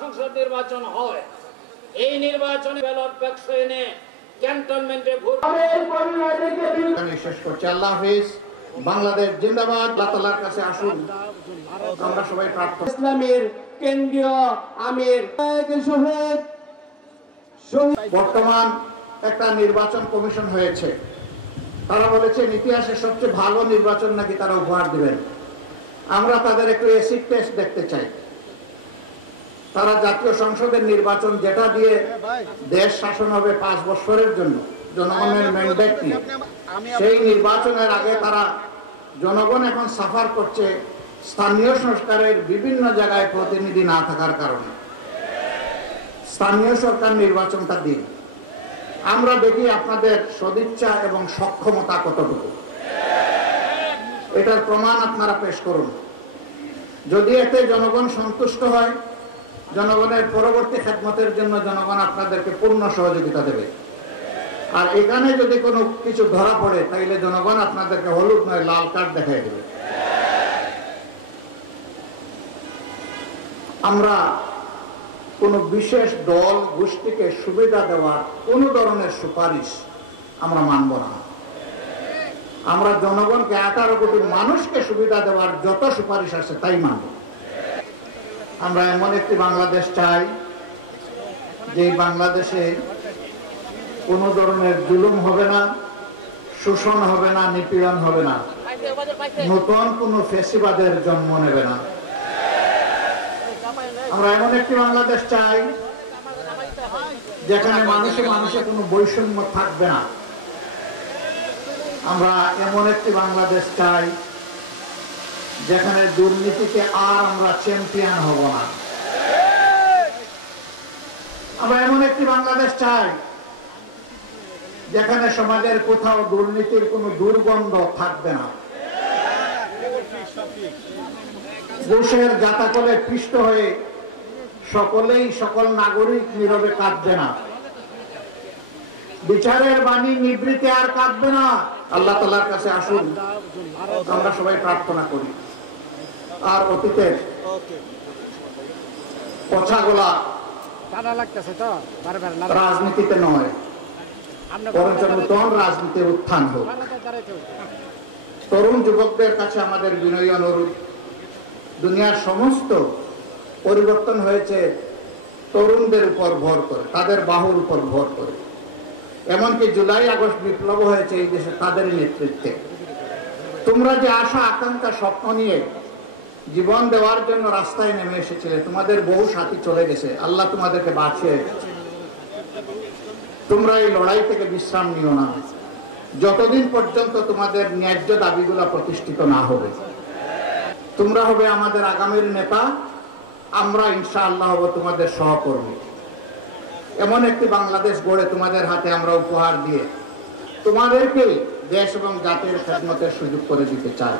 সংসদ নির্বাচন হয়, এই নির্বাচনে ব্যালট বাক্স এনে ক্যান্টনমেন্টে ভোট শেষ করছি। আল্লাহ হাফেজ। বাংলাদেশ জিন্দাবাদ। আল্লাহ তাআলার কাছে আসুন আমরা সবাই প্রার্থনা। ইসলামের কেন্দ্রীয় আমির বর্তমান একটা নির্বাচন কমিশন হয়েছে, তারা বলেছেন ইতিহাসের সবচেয়ে ভালো নির্বাচন নাকি তারা উপহার দিবেন। আমরা তাদের একটু এসিড টেস্ট দেখতে চাই। তারা জাতীয় সংসদের নির্বাচন যেটা দিয়ে দেশ শাসন হবে 5 বছরের জন্য জনগণের ম্যান্ডেট নিয়ে, সেই নির্বাচনের আগে তারা জনগণ এখন সাফার করছে স্থানীয় সরকারের বিভিন্ন জায়গায় প্রতিনিধি না থাকার কারণে। স্থানীয় সরকার নির্বাচনটা দিন, আমরা দেখি আপনাদের সদিচ্ছা এবং সক্ষমতা কতটুকু, এটার প্রমাণ আপনারা পেশ করুন। যদি এতে জনগণ সন্তুষ্ট হয়, জনগণের পরবর্তী খেদমতের জন্য জনগণ আপনাদেরকে পূর্ণ সহযোগিতা দেবে। আর এখানে যদি কোনো কিছু ধরা পড়ে তাইলে জনগণ আপনাদেরকে হলুদ নয় লাল কার্ড দেখাই দেবে। আমরা কোন বিশেষ দল গোষ্ঠীকে সুবিধা দেওয়ার কোন ধরনের সুপারিশ আমরা মানব না। আমরা জনগণকে 18 কোটি মানুষকে সুবিধা দেওয়ার যত সুপারিশ আছে তাই মানব। আমরা এমন একটি বাংলাদেশ চাই যে বাংলাদেশে কোন ধরনের জুলুম হবে না, শোষণ হবে না, নিপীড়ন হবে না, নতুন কোন ফ্যাসিবাদের জন্ম নেবে না। আমরা এমন একটি বাংলাদেশ চাই যেখানে মানুষে মানুষে কোনো বৈষম্য থাকবে না। আমরা এমন একটি বাংলাদেশ চাই যেখানে দুর্নীতিতে আর আমরা চ্যাম্পিয়ন হব না। আমরা এমন একটি বাংলাদেশ চাই যেখানে সমাজের কোথাও দুর্নীতির কোনো দুর্গন্ধ থাকবে না। ঘুষের জাতাকলে পিষ্ট হয়ে সকল নাগরিক নীরবে কাঁদবে না। বিচারের বাণী নিবৃত্তে আর কাঁদবে না। আল্লাহ তাআলার কাছে আসুন আমরা সবাই প্রার্থনা করি। আর অতীতের পছাগোলা রাজনীতিতে নয়, বরঞ্চ নতুন রাজনীতির উত্থান হোক। তরুণ যুবকদের কাছে আমাদের বিনয়ী অনুরোধ, দুনিয়ার সমস্ত পরিবর্তন হয়েছে তরুণদের উপর ভর করে, তাদের বাহুর উপর ভর করে। এমনকি জুলাই আগস্ট বিপ্লব হয়েছে এই দেশে তাদেরই নেতৃত্বে। তোমরা যে আশা আকাঙ্ক্ষা স্বপ্ন নিয়ে জীবন দেওয়ার জন্য রাস্তায় নেমে এসেছিলে, তোমাদের বহু সাথী চলে গেছে, আল্লাহ তোমাদেরকে বাঁচিয়ে। তোমরা এই লড়াই থেকে বিশ্রাম নিও না যতদিন পর্যন্ত তোমাদের ন্যায্য দাবিগুলো প্রতিষ্ঠিত না হবে। তোমরা হবে আমাদের আগামীর নেতা, আমরা ইনশাআল্লাহ হব তোমাদের সহকর্মী। এমন একটি বাংলাদেশ গড়ে তোমাদের হাতে আমরা উপহার দিয়ে তোমাদেরকে দেশ এবং জাতির খেদমতের সুযোগ করে দিতে চাই।